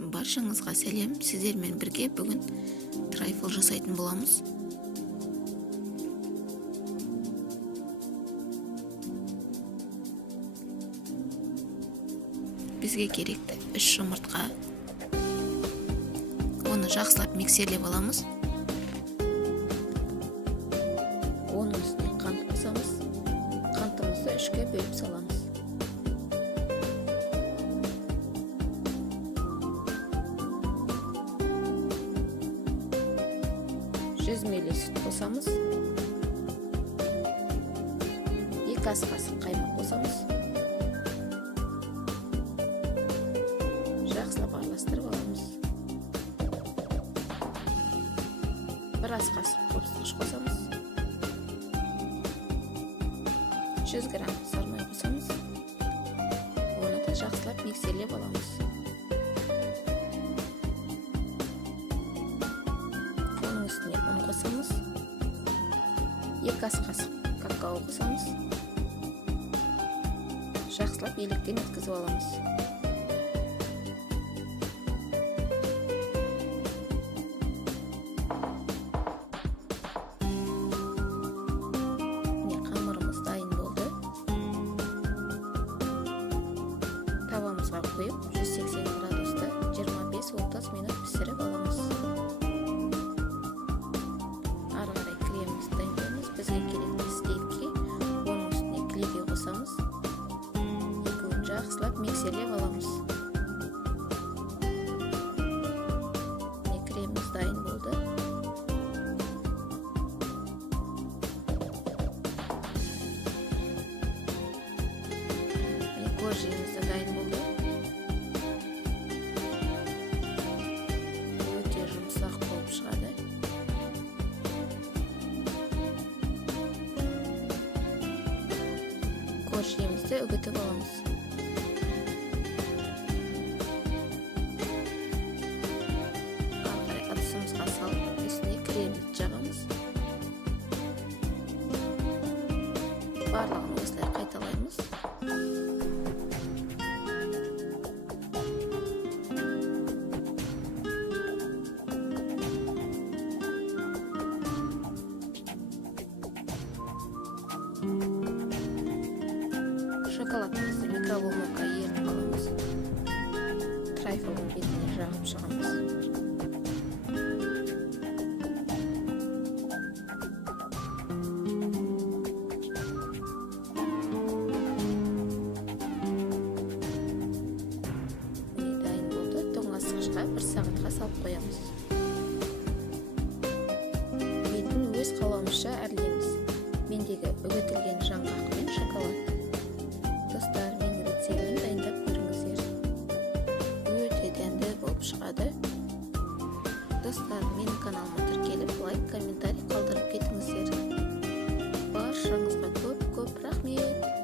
Баршаңызға сәлем. Сіздермен бірге бүгін трайфл жасайтын боламыз. Бізге керекті 3 жұмыртқа. Оны жақсылап миксерлеп аламыз. Оның үстіне қант қосамыз. Қантымызды 3-ке бөліп саламыз. 100 мл сүт қосамыз. 2 ас қасық қаймақ қосамыз. Жақсылап араластырып аламыз. 1 ас қасық қопсытқыш қосамыз. 100 грамм сары қосамыз. Оны да жақсылап миксерлеп аламыз. Оның үстіне ұн қосамыз. 2 ас қасық какао қосамыз. Жақсылап електен өткізіп аламыз. Қамырымыз дайын болды. Тавамызға қойып 180 градуста 25-30 минут пісіріп аламыз. Ары қарай кремімізді дайындаймыз. Бізге керекті сливки. Оның үстіне клегей қосамыз. Екеуін жақсылап миксерлеп аламыз. Креміміз дайын болды. Коржиіміз де дайын болды. Өте жұмсақ болып шығады. Коржиімізді үгітіп аламыз. Ыдысымызға салып, үстіне кремді жағамыз. Барлығын осылай қайталаймыз. Шоколадымызды микроволновкаға ерітіп аламыз. Трайфлдың бетіне жағып шығамыз. Дайын болды. Тоңазытқышқа 1 сағатқа салып қоямыз. Бетін өз қалауымызша әрлейміз. Мендегі үгітілген жаңғақ пен шоколад. Достар, менің рецептімді дайындап көріңіздер. Өте дәмді болып шығады. Достар, менің каналыма тіркеліп, лайк, комментарий қалдырып кетіңіздер. Баршаңызға көп рахмет.